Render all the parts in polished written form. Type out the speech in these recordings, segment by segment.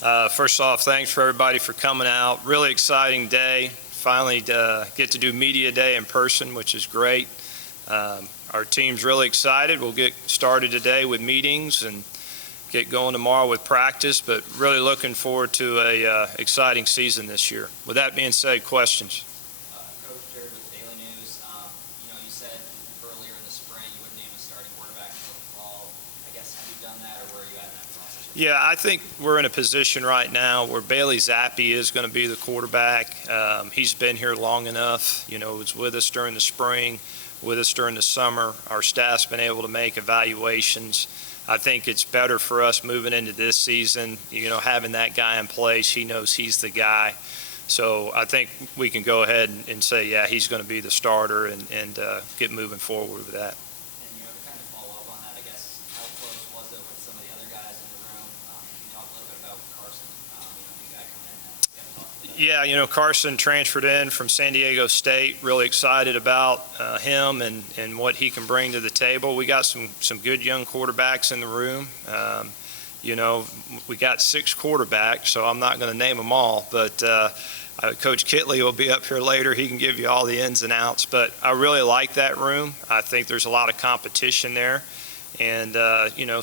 First off, thanks for everybody for coming out. Really exciting day. Finally get to do media day in person, which is great. Our team's really excited. We'll get started today with meetings and get going tomorrow with practice, but really looking forward to a exciting season this year. With that being said, questions? Coach Jared with Daily News. You said earlier in the spring you wouldn't name a starting quarterback until the fall. I guess, have you done that, or where are you at in that process? Yeah, I think we're in a position right now where Bailey Zappi is going to be the quarterback. He's been here long enough. He was with us during the spring, with us during the summer. Our staff's been able to make evaluations. I think it's better for us moving into this season, having that guy in place. He knows he's the guy. So I think we can go ahead and say, yeah, he's going to be the starter and get moving forward with that. And, to kind of follow up on that, I guess, how close was it with some of the other guys in the room? Can you talk a little bit about Carson, new guy coming in? Yeah, Carson transferred in from San Diego State. Really excited about him and what he can bring to the table. We got some good young quarterbacks in the room. We got 6 quarterbacks, so I'm not going to name them all, but Coach Kitley will be up here later. He can give you all the ins and outs, but I really like that room. I think there's a lot of competition there. And,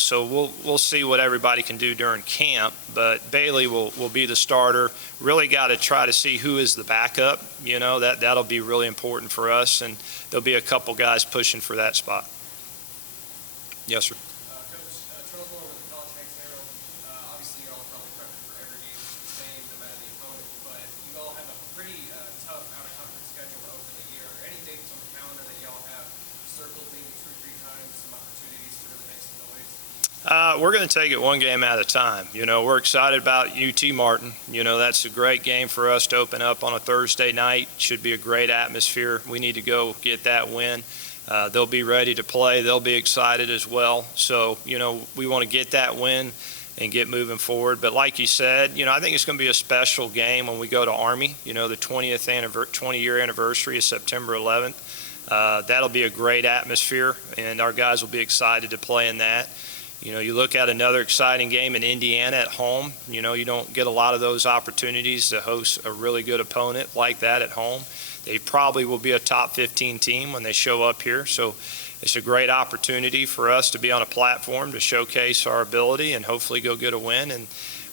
so we'll see what everybody can do during camp, but Bailey will be the starter. Really got to try to see who is the backup. That'll be really important for us, and there'll be a couple guys pushing for that spot. Yes, sir. Obviously, you're all probably prepping for every game the same, no matter the opponent, but you all have a pretty tough out-of-conference schedule to open the year. Are there any dates on the calendar that y'all have circled maybe 2 or 3 times, some opportunities to really make some noise? We're going to take it one game at a time. We're excited about UT Martin. That's a great game for us to open up on a Thursday night. Should be a great atmosphere. We need to go get that win. They'll be ready to play. They'll be excited as well. So, we want to get that win and get moving forward. But like you said, I think it's going to be a special game when we go to Army. The 20-year anniversary is September 11th. That'll be a great atmosphere, and our guys will be excited to play in that. You look at another exciting game in Indiana at home. You don't get a lot of those opportunities to host a really good opponent like that at home. They probably will be a top 15 team when they show up here. So it's a great opportunity for us to be on a platform to showcase our ability and hopefully go get a win. And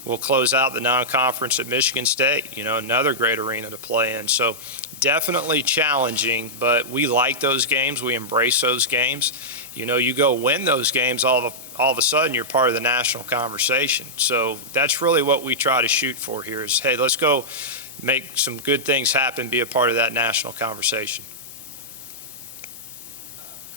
we'll close out the non-conference at Michigan State, another great arena to play in. So definitely challenging, but we like those games. We embrace those games. You go win those games, all of a sudden you're part of the national conversation. So that's really what we try to shoot for here is, hey, let's go make some good things happen, be a part of that national conversation.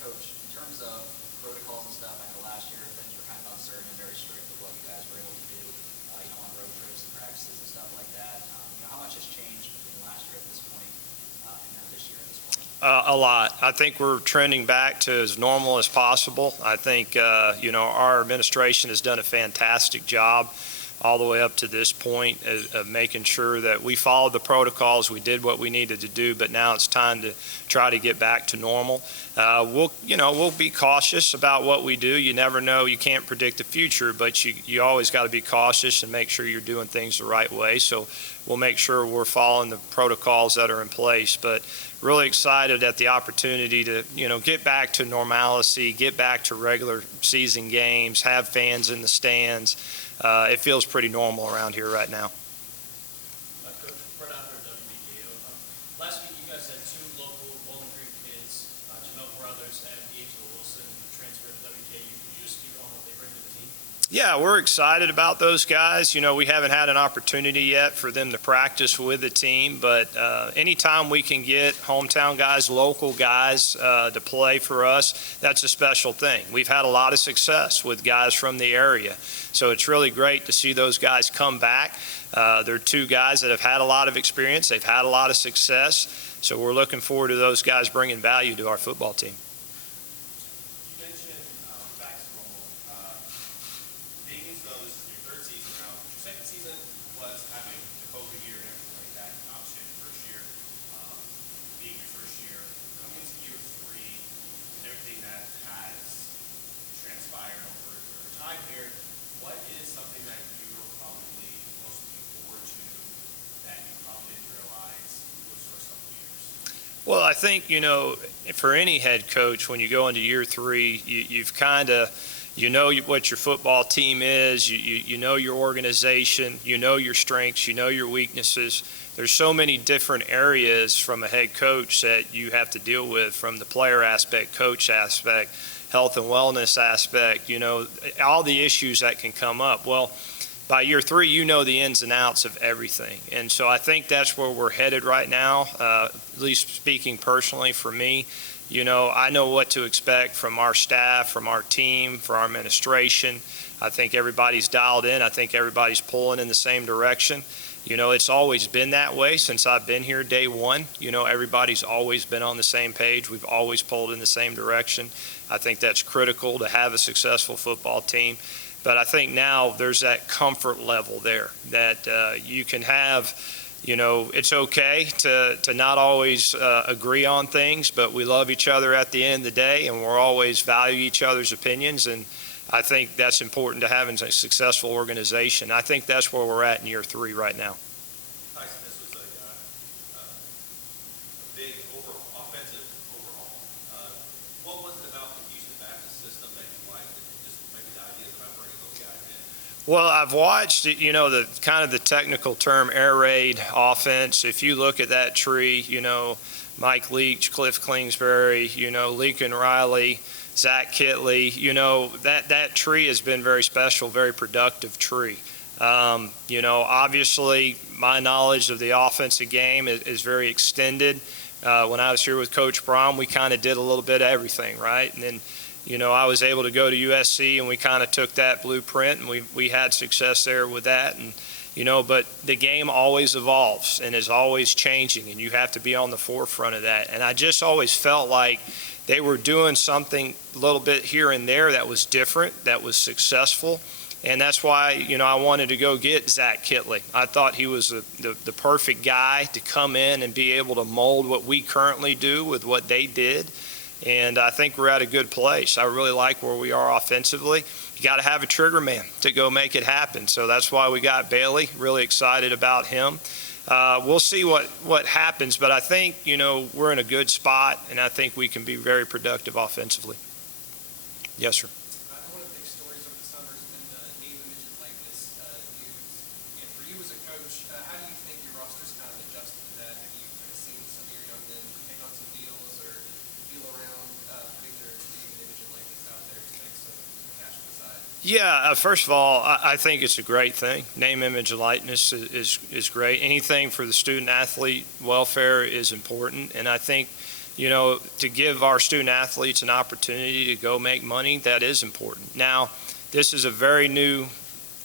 Coach, in terms of protocols and stuff, I know last year things were kind of uncertain and very strict with what you guys were able to do, on road trips and practices and stuff like that. How much has changed between last year at this point and now this year at this point? A lot. I think we're trending back to as normal as possible. I think, our administration has done a fantastic job all the way up to this point of making sure that we followed the protocols, we did what we needed to do, but now it's time to try to get back to normal. We'll be cautious about what we do. You never know. You can't predict the future, but you always got to be cautious and make sure you're doing things the right way. So we'll make sure we're following the protocols that are in place, but really excited at the opportunity to, get back to normalcy, get back to regular season games, have fans in the stands. It feels pretty normal around here right now. Coach, right after WKU, last week you guys had 2 local Bowling Green kids, Jamel Brothers and D'Angelo Wilson, transferred to WKU. Could you just speak on what they bring to the team? Yeah, we're excited about those guys. We haven't had an opportunity yet for them to practice with the team, but anytime we can get hometown guys, local guys to play for us, that's a special thing. We've had a lot of success with guys from the area, so it's really great to see those guys come back. They're 2 guys that have had a lot of experience. They've had a lot of success, so we're looking forward to those guys bringing value to our football team. Well, I think, for any head coach, when you go into year three, you've kind of, what your football team is, you know your organization, you know your strengths, you know your weaknesses. There's so many different areas from a head coach that you have to deal with, from the player aspect, coach aspect, health and wellness aspect, all the issues that can come up. Well, by year three, you know the ins and outs of everything. And so I think that's where we're headed right now, at least speaking personally for me. I know what to expect from our staff, from our team, from our administration. I think everybody's dialed in. I think everybody's pulling in the same direction. It's always been that way since I've been here day one. Everybody's always been on the same page. We've always pulled in the same direction. I think that's critical to have a successful football team. But I think now there's that comfort level there that you can have. It's okay to not always agree on things, but we love each other at the end of the day, and we'll always value each other's opinions. And I think that's important to having a successful organization. I think that's where we're at in year three right now. Tyson, this was a big offensive overhaul. What was it about the Houston Baptist system that you liked, and just maybe the ideas about bringing those guys in? Well, I've watched, the kind of the technical term air raid offense. If you look at that tree, Mike Leach, Cliff Kingsbury, Lincoln Riley, Zach Kitley, that tree has been very special, very productive tree. Obviously my knowledge of the offensive game is very extended. When I was here with Coach Brom, we kind of did a little bit of everything, right? And then, I was able to go to USC, and we kind of took that blueprint, and we had success there with that. And, but the game always evolves and is always changing, and you have to be on the forefront of that. And I just always felt like they were doing something a little bit here and there that was different, that was successful. And that's why, I wanted to go get Zach Kitley. I thought he was the perfect guy to come in and be able to mold what we currently do with what they did. And I think we're at a good place. I really like where we are offensively. You got to have a trigger man to go make it happen. So that's why we got Bailey. Really excited about him. We'll see what happens, but I think, we're in a good spot, and I think we can be very productive offensively. Yes, sir. One of the big stories over the summer has been the name, image, and likeness news. And for you as a coach, how do you think your roster's kind of adjusted to that? Have you kind of seen some of your young men take on some deals or feel around putting their name, image, and likeness out there to make some cash on the side? Yeah, first of all, I think it's a great thing. Name, image, and likeness is great. Anything for the student-athlete welfare is important, and I think, to give our student-athletes an opportunity to go make money, that is important. Now, this is a very new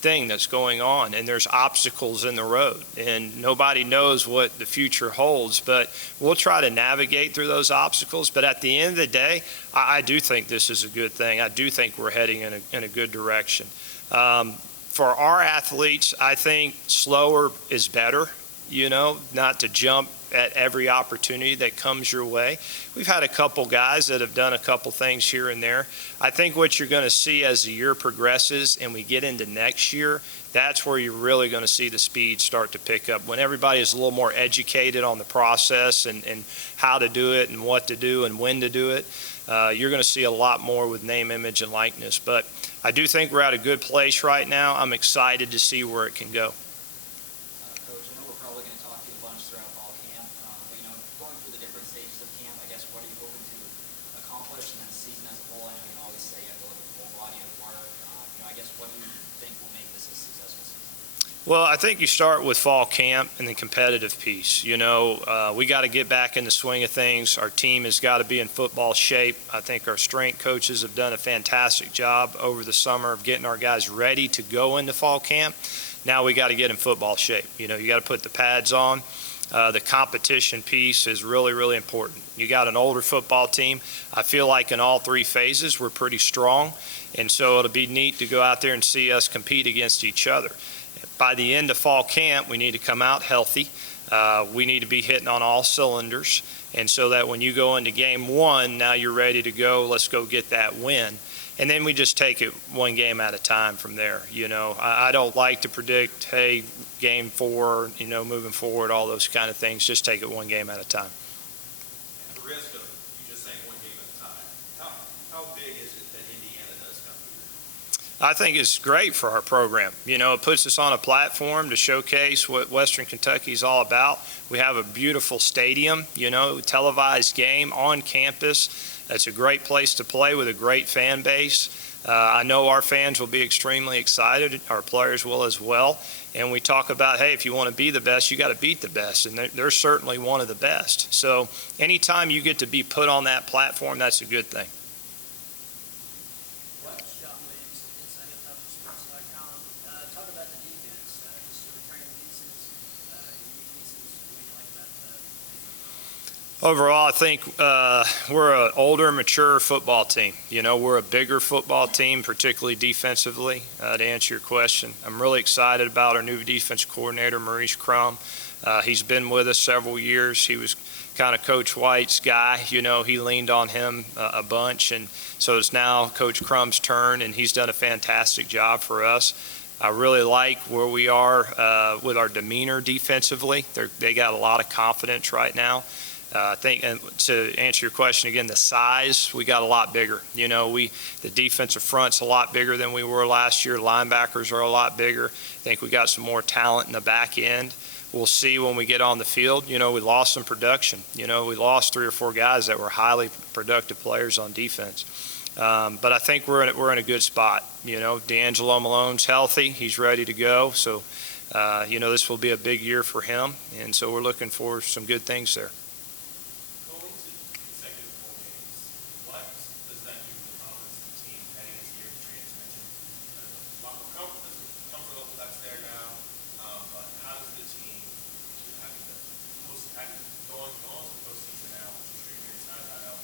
thing that's going on, and there's obstacles in the road, and nobody knows what the future holds, but we'll try to navigate through those obstacles. But at the end of the day, I do think this is a good thing. I do think we're heading in a good direction. For our athletes, I think slower is better, not to jump at every opportunity that comes your way. We've had a couple guys that have done a couple things here and there. I think what you're going to see as the year progresses and we get into next year, that's where you're really going to see the speed start to pick up. When everybody is a little more educated on the process and how to do it and what to do and when to do it, you're going to see a lot more with name, image, and likeness. But I do think we're at a good place right now. I'm excited to see where it can go. Coach, I know we're probably going to talk to you a bunch throughout fall camp, but going through the different stages of camp, I guess what are you hoping to accomplish in that season as a whole? I know you always say you have to look at the full body of work. I guess what do you think will make this a successful season? Well, I think you start with fall camp and the competitive piece. We got to get back in the swing of things. Our team has got to be in football shape. I think our strength coaches have done a fantastic job over the summer of getting our guys ready to go into fall camp. Now we got to get in football shape. You got to put the pads on. The competition piece is really, really important. You got an older football team. I feel like in all three phases we're pretty strong, and so it'll be neat to go out there and see us compete against each other. By the end of fall camp, we need to come out healthy. We need to be hitting on all cylinders, and so that when you go into game one, now you're ready to go. Let's go get that win. And then we just take it one game at a time from there. I don't like to predict, hey, game 4, moving forward, all those kind of things. Just take it one game at a time. I think it's great for our program. It puts us on a platform to showcase what Western Kentucky is all about. We have a beautiful stadium, televised game on campus. That's a great place to play with a great fan base. I know our fans will be extremely excited. Our players will as well. And we talk about, hey, if you want to be the best, you got to beat the best. And they're certainly one of the best. So anytime you get to be put on that platform, that's a good thing. Talk about the defense, just the returning pieces, unique pieces, what you like about the Overall, I think we're an older, mature football team. We're a bigger football team, particularly defensively, to answer your question. I'm really excited about our new defense coordinator, Maurice Crum. He's been with us several years. He was kind of Coach White's guy. He leaned on him a bunch, and so it's now Coach Crum's turn, and he's done a fantastic job for us. I really like where we are with our demeanor defensively. They got a lot of confidence right now. I think, and to answer your question again, the size, we got a lot bigger. The defensive front's a lot bigger than we were last year. Linebackers are a lot bigger. I think we got some more talent in the back end. We'll see when we get on the field. We lost some production. We lost 3 or 4 guys that were highly productive players on defense. But I think we're in a good spot. D'Angelo Malone's healthy. He's ready to go. So, this will be a big year for him. And so we're looking for some good things there. Going to consecutive bowl games, what does that do for the confidence of the team heading into year 3? As you mentioned, a lot more comfort level that's there now. But how does the team going to the postseason now, which is 3 years, how does that help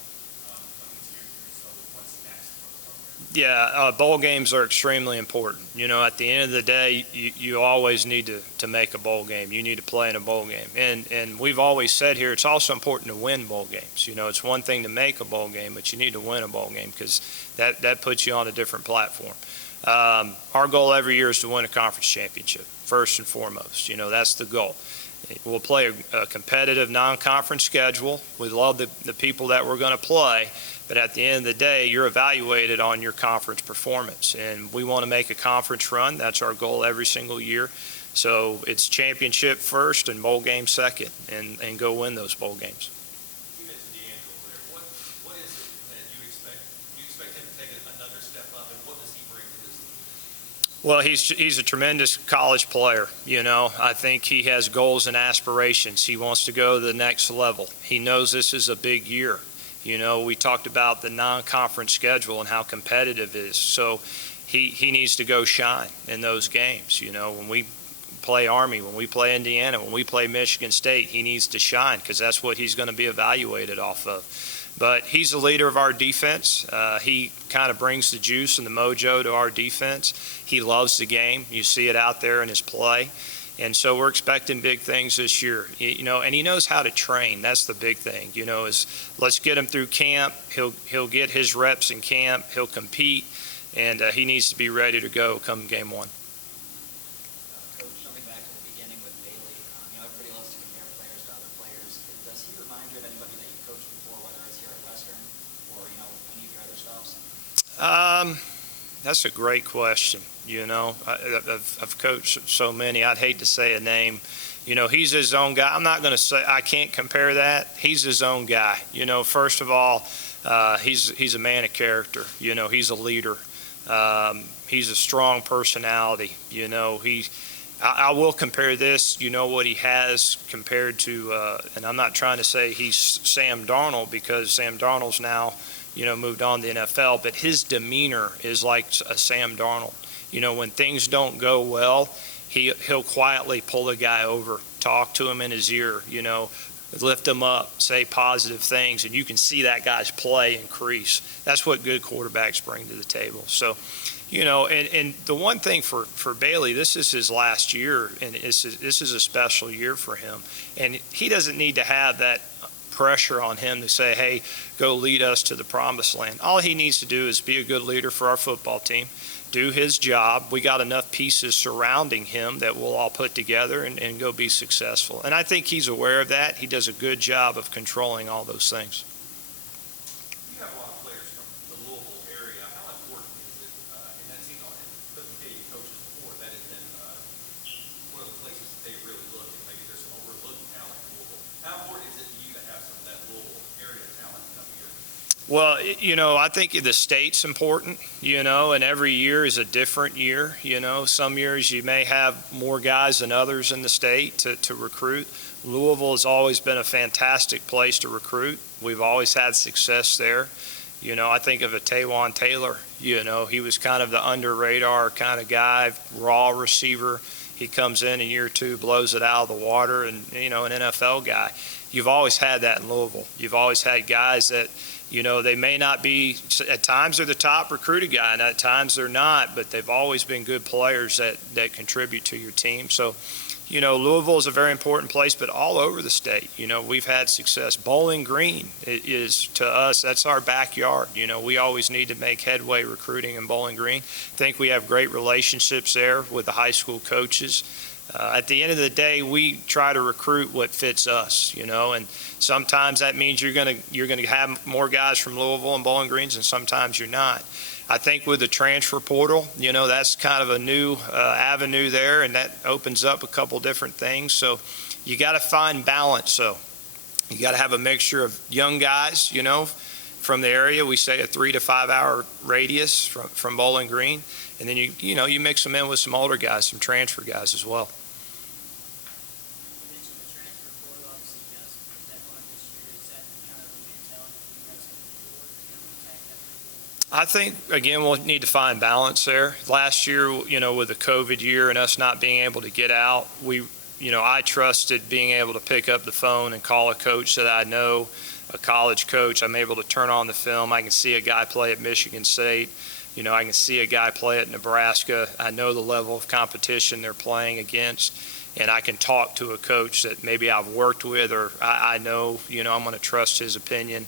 coming into year 3? So what's next for the program? Yeah, bowl games are extremely important. At the end of the day, you always need to make a bowl game. You need to play in a bowl game. And we've always said here, it's also important to win bowl games. It's one thing to make a bowl game, but you need to win a bowl game because that puts you on a different platform. Our goal every year is to win a conference championship, first and foremost. That's the goal. We'll play a competitive non-conference schedule. We love the people that we're going to play. But at the end of the day, you're evaluated on your conference performance. And we want to make a conference run. That's our goal every single year. So it's championship first and bowl game second, and go win those bowl games. You mentioned D'Angelo there. What is it that you expect? Do you expect him to take another step up, and what does he bring to this team? Well, he's a tremendous college player. I think he has goals and aspirations. He wants to go to the next level. He knows this is a big year. We talked about the non-conference schedule and how competitive it is. So he needs to go shine in those games. When we play Army, when we play Indiana, when we play Michigan State, he needs to shine because that's what he's going to be evaluated off of. But he's the leader of our defense. He kind of brings the juice and the mojo to our defense. He loves the game. You see it out there in his play. And so we're expecting big things this year, and he knows how to train. That's the big thing, is let's get him through camp. He'll get his reps in camp. He'll compete, and he needs to be ready to go come game 1. Coach, jumping back to the beginning with Bailey, everybody loves to compare players to other players. Does he remind you of anybody that you coached before, whether it's here at Western or, any of your other stops? That's a great question. I've coached so many. I'd hate to say a name. He's his own guy. I'm not going to say I can't compare that. He's his own guy. First of all, he's a man of character. He's a leader. He's a strong personality. I will compare this. What he has compared to, and I'm not trying to say he's Sam Darnold because Sam Darnold's now moved on to the NFL, but his demeanor is like a Sam Darnold. When things don't go well, he'll quietly pull a guy over, talk to him in his ear, lift him up, say positive things, and you can see that guy's play increase. That's what good quarterbacks bring to the table. So, and the one thing for Bailey, this is his last year, and this is a special year for him, and he doesn't need to have that pressure on him to say, hey, go lead us to the promised land. All he needs to do is be a good leader for our football team, do his job. We got enough pieces surrounding him that we'll all put together and go be successful. And I think he's aware of that. He does a good job of controlling all those things. You have a lot of players from the Louisville area. How important is it in that team? Well, I think the state's important, and every year is a different year. Some years you may have more guys than others in the state to recruit. Louisville has always been a fantastic place to recruit. We've always had success there. I think of a Taywan Taylor. He was kind of the under radar kind of guy, raw receiver. He comes in year two, blows it out of the water, and an NFL guy. You've always had that in Louisville. You've always had guys that, they may not be, at times they're the top recruited guy, and at times they're not, but they've always been good players that contribute to your team. So, Louisville is a very important place, but all over the state, we've had success. Bowling Green is, to us, that's our backyard. We always need to make headway recruiting in Bowling Green. I think we have great relationships there with the high school coaches. At the end of the day, we try to recruit what fits us, and sometimes that means you're going to have more guys from Louisville and Bowling Greens, and sometimes you're not. I think with the transfer portal, that's kind of a new avenue there, and that opens up a couple different things. So you got to find balance. So you got to have a mixture of young guys, from the area. We say a 3 to 5 hour radius from Bowling Green, and then you mix them in with some older guys, some transfer guys as well. You mentioned the transfer portal. Obviously, you guys put that on this year. Is that kind of the mentality for you guys going forward to kind of attack that portal? I think, again, we'll need to find balance there. Last year, with the COVID year and us not being able to get out, I trusted being able to pick up the phone and call a coach that I know, a college coach. I'm able to turn on the film. I can see a guy play at Michigan State. I can see a guy play at Nebraska. I know the level of competition they're playing against, and I can talk to a coach that maybe I've worked with or I know, I'm going to trust his opinion.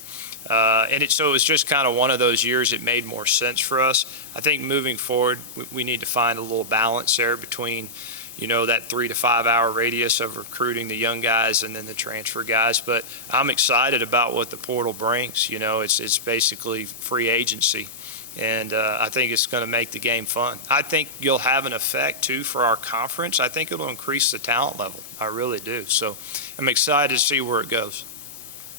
So it was just kind of one of those years it made more sense for us. I think moving forward, we need to find a little balance there between, that 3 to 5 hour radius of recruiting the young guys and then the transfer guys. But I'm excited about what the portal brings. It's basically free agency. And I think it's going to make the game fun. I think you'll have an effect, too, for our conference. I think it'll increase the talent level. I really do. So I'm excited to see where it goes.